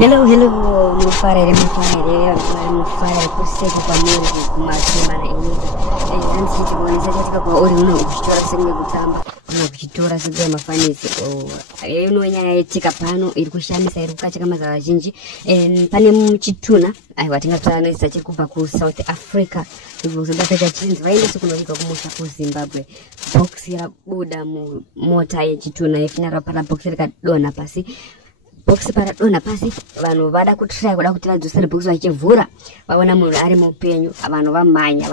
Hello, mufarere kuseka kwa mwili kumasema na ini. Anzi chikuonesa chatika kwa uri uno kuchitora senge kutamba. Uno kuchitora senge mafanisi. Uno nyaya yetika pano iri kushamisa iri kukacha kama za vazhinji. Pane muchituna. Watinga tutaanisa chikupa ku South Africa. Kuzobapeka chinzi vaende sikunovika kumusha ku Zimbabwe. Boxi ra buda mu mota yechituna yefinara para boxi rikadona pasi. Box para dona pasi vanhu vada kutry kuda kuti vadzosere box vachivhura vaona munhu ari mupenyu vanhu vamhanya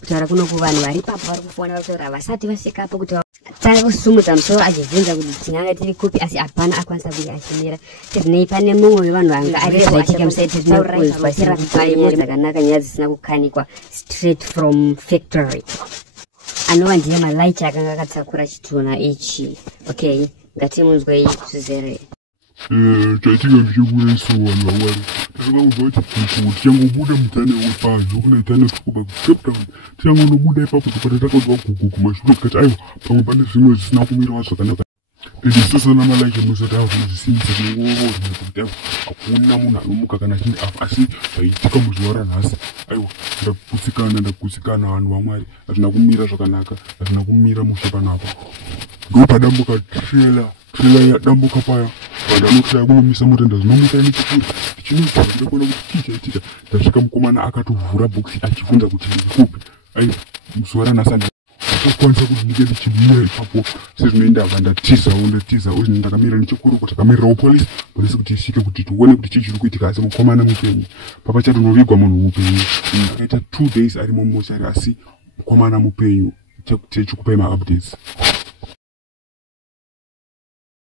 kutaura kuno kuvanhu vari papo vari kufona vataura vasati vasvika apo kuti tari kusumudza musoro achibvunza kuti tinanga tiri kupi asi hapana akwanisa kuya achimira tezvinei pane mumwe wevanhu vanga ari zvaitika musaiti tinokuzwa sirapainyari dzakanaka nyaya dzisina kukanikwa straight from factory anova ndiye malaichi akanga akatakura chitunha ichi okay ngatimunzwei zvizere chaitika ndichikuyeso vanhu vawari takangobva kuti tichangobuda mutane wepanze kuna itane tikuba kucape town tichangonobuda ipapo tokata takanzwa gugu kumashure tikati aiwa pamwe pane zvimwe zvisina kumirawo zvakanaka ende sosona malaicha musati avozvisimisa tinongovoona kuti aiwa hakuna munhu anomuka kana chindi apa asi zvaitika muzuva ranhasi aiwa ndakutsikana vanhu vamwari hazvina kumira zvakanaka hazvina kumira mushe panapa ndopadambuka trailer yadambuka paya vanhu vanokushaya kunomisa motenda zvinomuka nechikuru tichinoziva ndakona kuti chaitika ndasvika mukomana akatovhura bhokisi achibvunza kuti ndikupi aiwa muzuva ranhasi ndakakwanisa kuti ndinge ndichimira ipapo sezvinoenda ndatiza uye ndakamira nechikuruko takamirirawo polisi kuti isvike kuti tione kuti chii chiri kuitika asi mukomana mupenyu papa chatonovigwa munhu mupenyu akaita 2 days ari mumochari asi mukomana mupenyu chikupai maupdates.